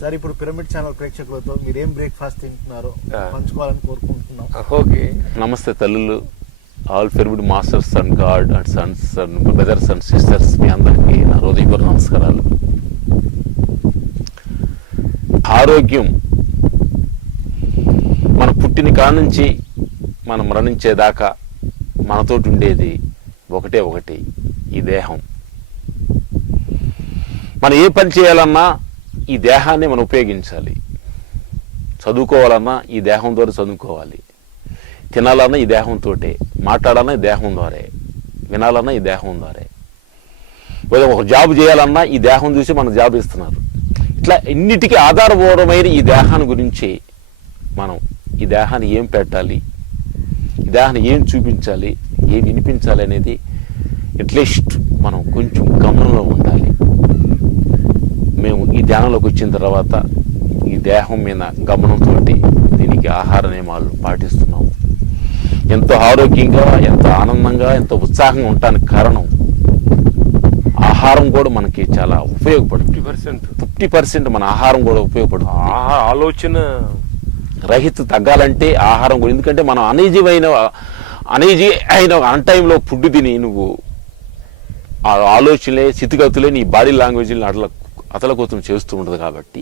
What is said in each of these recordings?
Sir ఇప్పుడు pyramid channel ప్రేక్షకులతో మీరేం బ్రేక్ఫాస్ట్ తింటున్నారో పంచుకోవాలని కోరుకుంటున్నాం. ఓకే, నమస్తే తల్లులు, all pyramid masters and god and sons and brothers and sisters, మీ అందరికీ నా హృదయపూర్వక నమస్కారాలు. ఆరోగ్యం మన పుట్టిన కాడ నుంచి మనం మరణించేదాకా మనతోటి ఉండేది ఒకటి, ఈ దేహం. మనం ఏ పని చేయాలన్నా ఈ దేహాన్ని మనం ఉపయోగించాలి. చదువుకోవాలన్నా ఈ దేహం ద్వారా చదువుకోవాలి, తినాలన్నా ఈ దేహంతో, మాట్లాడాలన్నా ఈ దేహం ద్వారా, వినాలన్నా ఈ దేహం ద్వారా, ఒక జాబ్ చేయాలన్నా ఈ దేహం చూసి మన జాబ్ ఇస్తున్నారు. ఇట్లా ఎన్నిటికీ ఆధారపూర్వమైన ఈ దేహాన్ని గురించి మనం ఈ దేహాన్ని ఏం పెట్టాలి, ఈ దేహాన్ని ఏం చూపించాలి, ఏం వినిపించాలి అనేది అట్లీస్ట్ మనం కొంచెం గమనంలో ఉండాలి. మేము ఈ ధ్యానంలోకి వచ్చిన తర్వాత ఈ దేహం మీద గమనంతో దీనికి ఆహార నియమాలు పాటిస్తున్నాము. ఎంతో ఆరోగ్యంగా, ఎంతో ఆనందంగా, ఎంతో ఉత్సాహంగా ఉండటానికి కారణం ఆహారం కూడా మనకి చాలా ఉపయోగపడుతుంది. 50% మన ఆహారం కూడా ఉపయోగపడుతుంది. ఆలోచన రహిత తగ్గాలంటే ఆహారం కూడా, ఎందుకంటే మనం అనీజీ అయిన అన్ టైంలో ఫుడ్ తిని నువ్వు ఆ ఆలోచనలే, స్థితిగతులే నీ బాడీ లాంగ్వేజ్ని అట్లా అతలకోతం చేస్తూ ఉంటుంది. కాబట్టి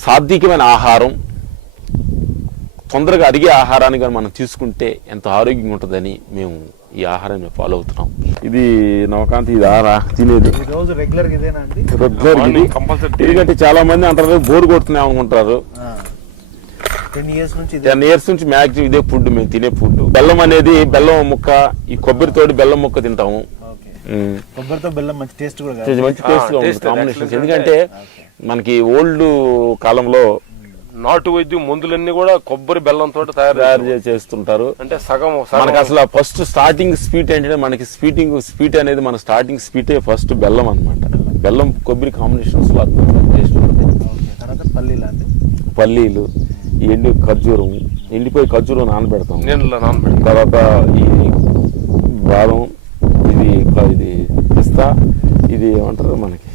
సాత్వికమైన ఆహారం, తొందరగా అడిగే ఆహారాన్ని కానీ మనం తీసుకుంటే ఎంతో ఆరోగ్యంగా ఉంటుందని మేము ఈ ఆహారాన్ని ఫాలో అవుతున్నాం. ఇది నవకాంతి, ఇది తినేది రెగ్యులర్ ఎందుకంటే చాలా మంది అంటారు బోర్ కొడుతున్నాయి అనుకుంటారు. 10 years నుంచి మ్యాక్సిమం ఇదే ఫుడ్, మేము తినే ఫుడ్. బెల్లం అనేది, బెల్లం ముక్క, ఈ కొబ్బరితోటి బెల్లం ముక్క తింటాము. కొబ్బరితో బెల్లం మంచి టేస్ట్ కూడా, మంచి టేస్ట్ గా ఉంటుంది కాంబినేషన్. ఎందుకంటే మనకి ఓల్డ్ కాలంలో నాటు వైద్యం మందులన్నీ కూడా కొబ్బరి బెల్లంతో తయారు చేస్తుంటారు. అంటే సగం మనకి అసలు ఫస్ట్ స్టార్టింగ్ స్వీట్ ఏంటంటే, మనకి స్వీట్ అనేది మన స్టార్టింగ్ స్వీటే ఫస్ట్ బెల్లం అనమాట. బెల్లం కొబ్బరి కాంబినేషన్స్ లో టేస్ట్ ఉంటుంది. పల్లీలు, ఖర్జూరం, ఎండిపోయి ఖర్జూరం నానబెడతాం. తర్వాత ఈ బాదం, ఇది పిస్తా, ఇది ఏమంటారు మనకి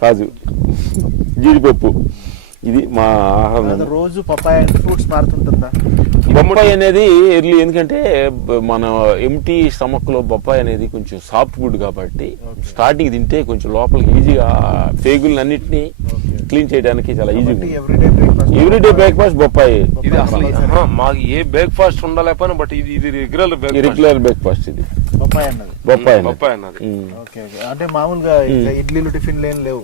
కాజు, జీడిపప్పు, ఇది మా ఆహారం. రోజు పపాయ ఫ్రూట్స్ మారుతుంటుందా? బొప్పాయి అనేది ఎర్లీ, ఎందుకంటే మన ఎంటీ స్టమక్ లో బొప్పాయి అనేది కొంచెం సాఫ్ట్ ఫుడ్ కాబట్టి స్టార్టింగ్ తింటే కొంచెం లోపలికి ఈజీగా పేగులు అన్నిటినీ క్లీన్ చేయడానికి చాలా ఈజీ. ఎవ్రీడే బ్రేక్ఫాస్ట్ బొప్పాయి. ఇది అసలు మాకు ఏ బ్రేక్ఫాస్ట్ ఉండలేకపోయినా, బట్ ఇది రెగ్యులర్ బ్రేక్ఫాస్ట్. ఇది బొప్పాయి అన్నది. అంటే మామూలుగా ఇడ్లీలు, టిఫిన్లు ఏం లేవు?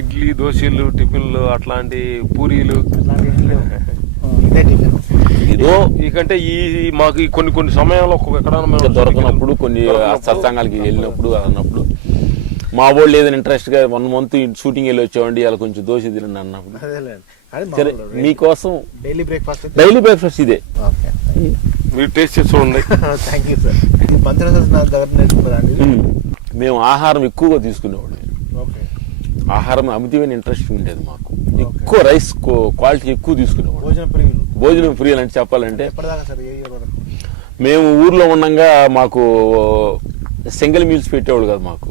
ఇడ్లీ, దోశలు, టిఫిన్లు, అట్లాంటి పూరీలు ఇకంటే ఈ మాకు కొన్ని సమయంలో ఎక్కడైనా దొరకనప్పుడు, కొన్ని సత్సంగాలకి వెళ్ళినప్పుడు అన్నప్పుడు, మా వాళ్ళు ఏదైనా ఇంట్రెస్ట్ గా 1 month షూటింగ్ వెళ్ళి వచ్చామండి, అలా కొంచెం దోశ తినండి అన్నప్పుడు సరే మీకోసం డైలీ బ్రేక్ఫాస్ట్ ఇదే, మీరు టేస్ట్ చేసి చూడండి. మేము ఆహారం ఎక్కువగా తీసుకునేవాడు. ఆహారం అమితమైన ఇంట్రెస్ట్ ఉండేది మాకు. ఎక్కువ రైస్ క్వాలిటీ ఎక్కువ తీసుకునేవాడు. భోజనం ప్రియులు అంటే చెప్పాలంటే, మేము ఊర్లో ఉండగా మాకు సింగిల్ మీల్స్ పెట్టేవాడు కదా, మాకు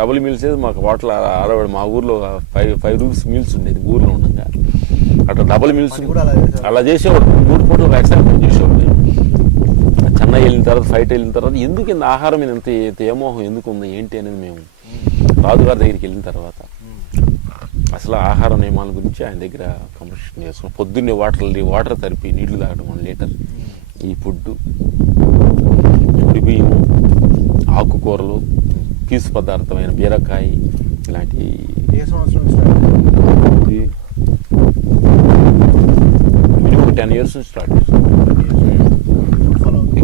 డబుల్ మీల్స్ మాకు హోటల్ ఆడవాడు. మా ఊర్లో 5 rupees మీల్స్ ఉండేది ఊర్లో ఉండగా. అట్లా డబుల్ మీల్స్ అలా చేసేవాడు. 3 పూటలు ఎక్సైజ్ చేసేవాడు. చెన్నై వెళ్ళిన తర్వాత, ఫ్లైట్ వెళ్ళిన తర్వాత ఎందుకు ఇంత ఆహారం మీద ఎంత ఏమోహం ఎందుకు ఉంది ఏంటి అనేది మేము రాజుగారి దగ్గరికి వెళ్ళిన తర్వాత అసలు ఆహార నియమాల గురించి ఆయన దగ్గర కన్వర్సేషన్ చేసుకున్నాం. పొద్దున్నే వాటర్ తరిపి నీళ్లు తాగడం 1 లీటర్, ఈ ఫుడ్, పొడి బియ్యం, ఆకుకూరలు, పీసు పదార్థమైన బీరకాయ, ఇలాంటి 10 years నుంచి స్టార్ట్ చేస్తాం.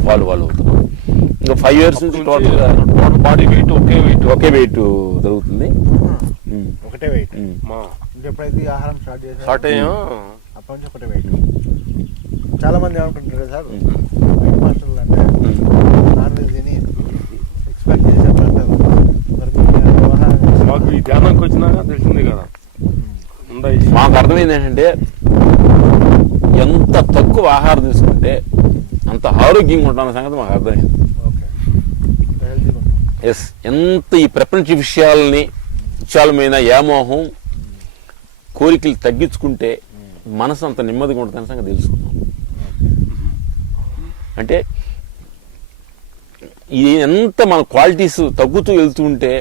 ఫాలో అవుతున్నాం. ఇంకా 5 years నుంచి టోటల్ బాడీ వెయిట్ ఒకే వెయిట్ జరుగుతుంది. ఒకటే వెయిట్. ఎప్పుడైతే ఆహారం స్టార్ట్ అయ్యాం అప్పటి నుంచి ఒకటే వెయిట్. చాలా మంది ఏమనుకుంటారు కదా సార్, వైట్ మాస్టర్లు అంటే నాన్ వెజ్ తిని ఎక్స్పెక్ట్ చేసేట్టు. మాకు ఈ ధ్యానానికి వచ్చినాక తెలిసింది కదా, మాకు అర్థమైంది ఏంటంటే ఎంత తక్కువ ఆహారం తీసుకుంటే అంత ఆరోగ్యంగా ఉంటామన్న సంగతి మాకు అర్థమైంది. ఎంత ఈ ప్రపంచ విషయాల మీద వ్యామోహం కోరికలు తగ్గించుకుంటే మనసు అంత నెమ్మదిగా ఉంటుందని సంగతి తెలుసుకున్నాం. అంటే ఇది ఎంత మన క్వాలిటీస్ తగ్గుతూ వెళ్తూ ఉంటే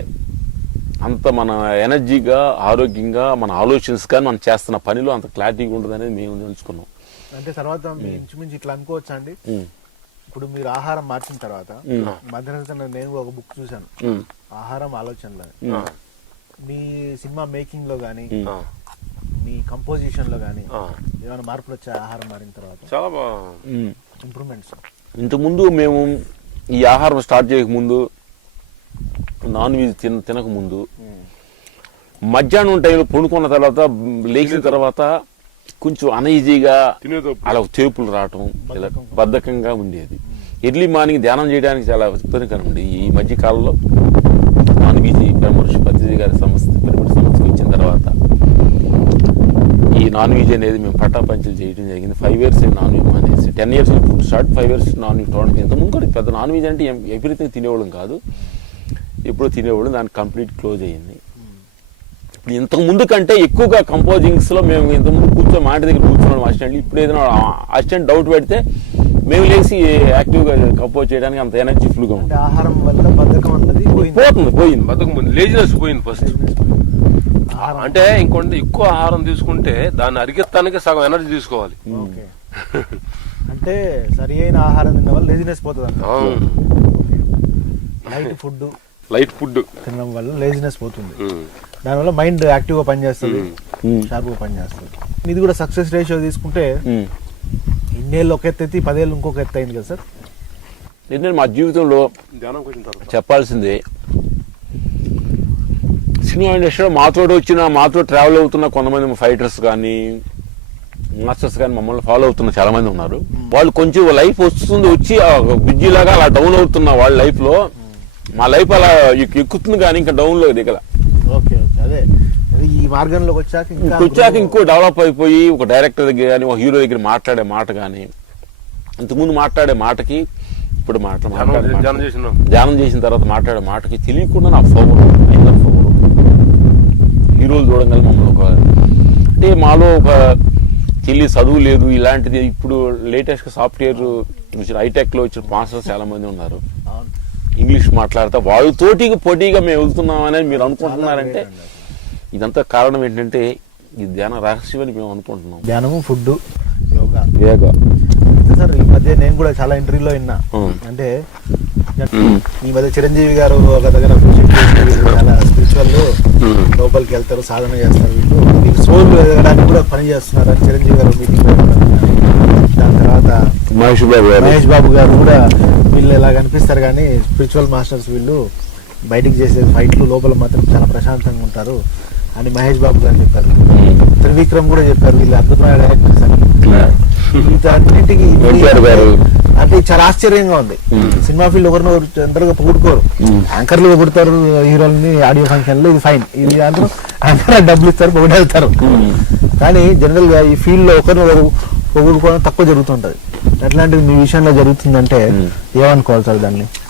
అంత మన ఎనర్జీగా ఆరోగ్యంగా మన ఆలోచనస్ కానీ మనం చేస్తున్న పనిలో అంత క్లారిటీగా ఉంటుంది అనేది మేము తెలుసుకున్నాం. అంటే తర్వాత ఇంచుమించు ఇట్లా అనుకోవచ్చా అండి, ఇప్పుడు మీరు ఆహారం మార్చిన తర్వాత మధ్యాహ్నం నేను ఒక బుక్ చూశాను, ఆహారం ఆలోచనలు, మీ సినిమా మేకింగ్ లో గానీ మీ కంపోజిషన్ లో గానీ ఏమైనా మార్పులు వచ్చాయి ఆహారం మారిన తర్వాత? చాలా బాగా ఇంప్రూవ్మెంట్స్. ఇంతకుముందు మేము ఈ ఆహారం స్టార్ట్ చేయక ముందు, నాన్ వెజ్ తినక ముందు, మధ్యాహ్నం టైంలో పండుకున్న తర్వాత లేచిన తర్వాత కొంచెం అనీజీగా అలా తేపులు రావటం, ఇలా బద్ధకంగా ఉండేది. ఎర్లీ మార్నింగ్ ధ్యానం చేయడానికి చాలా ఇబ్బందికరంగా ఉండేది. ఈ మధ్య కాలంలో నాన్ వెజ్ బ్రహ్మర్షి పత్రిజీ గారి పిరమిడ్ సంస్థకి వచ్చిన తర్వాత ఈ నాన్ వెజ్ అనేది మేము పటాపంచలు చేయడం జరిగింది. 5 years నాన్ వెజ్ మానేసి, 10 years food start, 5 years non veg total. ఇంతకుముందు కూడా పెద్ద నాన్ వెజ్ అంటే ఎవ్రీథింగ్ తినేవాళ్ళం కాదు, ఎప్పుడో తినేవాళ్ళం. దానికి కంప్లీట్ క్లోజ్ అయ్యింది. ఇప్పుడు ఇంతకు ముందు కంటే ఎక్కువగా కంపోజింగ్స్ లో మేము ఇంతకుముందు మాట దగ్గర కూర్చున్నాం అసిస్టెంట్లు. ఇప్పుడు ఏదైనా అసిస్టెంట్ డౌట్ పెడితే మేము లేచి యాక్టివ్గా కంపోజ్ చేయడానికి అంత ఎనర్జీ ఫుల్గా ఉంది. ఆహారం వల్ల బద్ధకం అన్నది పోయింది. బతుకు లేజినెస్ పోయింది ఫస్ట్. అంటే ఇంకొంత ఎక్కువ ఆహారం తీసుకుంటే దాన్ని అరిగెత్తానికి సగం ఎనర్జీ తీసుకోవాలి. అంటే సరి అయిన ఆహారం తిన్న వల్ల లేజినెస్ పోతుంది. లైట్ ఫుడ్ తినడం వల్ల లేజినెస్ పోతుంది. దానివల్ల మైండ్ యాక్టివ్ గా పనిచేస్తుంది, షార్ప్ గా పనిచేస్తుంది. ఇది కూడా సక్సెస్ రేషియో తీసుకుంటే ఇన్నేళ్ళు ఒక ఎత్తు ఎత్తి 10 ఏళ్ళు ఇంకొక ఎత్తు అయింది కదా సార్. నేను మా జీవితంలో చెప్పాల్సిందే, సినిమా ఇండస్ట్రీలో మాతో ట్రావెల్ అవుతున్న కొంతమంది ఫైటర్స్ కానీ మాస్టర్స్ కానీ మమ్మల్ని ఫాలో అవుతున్న చాలా మంది ఉన్నారు. వాళ్ళు కొంచెం లైఫ్ వచ్చి బిజీ లాగా అలా డౌన్ అవుతున్న వాళ్ళ లైఫ్ లో మా లైఫ్ అలా ఎక్కుతుంది కానీ ఇంకా డౌన్ లో దిగల. అదే ఈ మార్గంలోకి వచ్చాక ఇంకో డెవలప్ అయిపోయి ఒక డైరెక్టర్ దగ్గర కానీ ఒక హీరో దగ్గర మాట్లాడే మాట కానీ ఇంతకుముందు మాట్లాడే మాటకి ఇప్పుడు ధ్యానం చేసిన తర్వాత మాట్లాడే మాటకి తెలియకుండా నా ఫోన్ హీరోలు చూడగల మమ్మల్ని ఒక అంటే మాలో ఒక చెల్లి చదువు లేదు ఇలాంటిది. ఇప్పుడు లేటెస్ట్ సాఫ్ట్వేర్ వచ్చిన హైటెక్ లో వచ్చిన మాస్టర్స్ చాలా మంది ఉన్నారు, ఇంగ్లీష్ మాట్లాడతా వాళ్ళతోటికి పోటీగా మేము వెళ్తున్నాం అనేది మీరు అనుకుంటున్నారంటే ఇదంతా కారణం ఏంటంటే ఈ ధ్యాన రహస్యం అని మేము అనుకుంటున్నాం. ధ్యానము, ఫుడ్, యోగా. సార్ ఈ మధ్య నేను కూడా చాలా ఇంటర్వ్యూలో విన్నా, అంటే ఈ మధ్య చిరంజీవి గారు ఒక దగ్గర చాలా స్పిరిచువల్ లోపలికి వెళ్తారు, సాధన చేస్తారు, వీళ్ళు సోల్ ఎదగడానికి కూడా పని చేస్తున్నారు అని చిరంజీవి గారు మీటింగ్. దాని తర్వాత మహేష్ బాబు గారు కూడా వీళ్ళు ఎలా కనిపిస్తారు కానీ స్పిరిచువల్ మాస్టర్స్ వీళ్ళు బయటికి చేసే ఫైట్లు లోపల మాత్రం చాలా ప్రశాంతంగా ఉంటారు అని మహేష్ బాబు గారు చెప్పారు. త్రివిక్రమ్ కూడా చెప్పారు వీళ్ళు అద్భుతమైన డైరెక్టర్స్ అని. వీటన్నిటికీ అంటే చాలా ఆశ్చర్యంగా ఉంది. సినిమా ఫీల్డ్ ఎవరినో అందరుగా పొగుడుకోరు, యాంకర్లు పొగుడుతారు హీరోల్ని ఆడియో ఫంక్షన్ లో, ఇది ఫైన్, ఇది అందరూ డబ్బులు ఇస్తారు పొగిడేస్తారు. కానీ జనరల్ గా ఈ ఫీల్డ్ లో ఒకరిని పొగుడుకోవడం తక్కువ జరుగుతుంటది. అట్లాంటిది మీ విషయంలో జరుగుతుందంటే ఏమనుకోవాలి సార్ దాన్ని?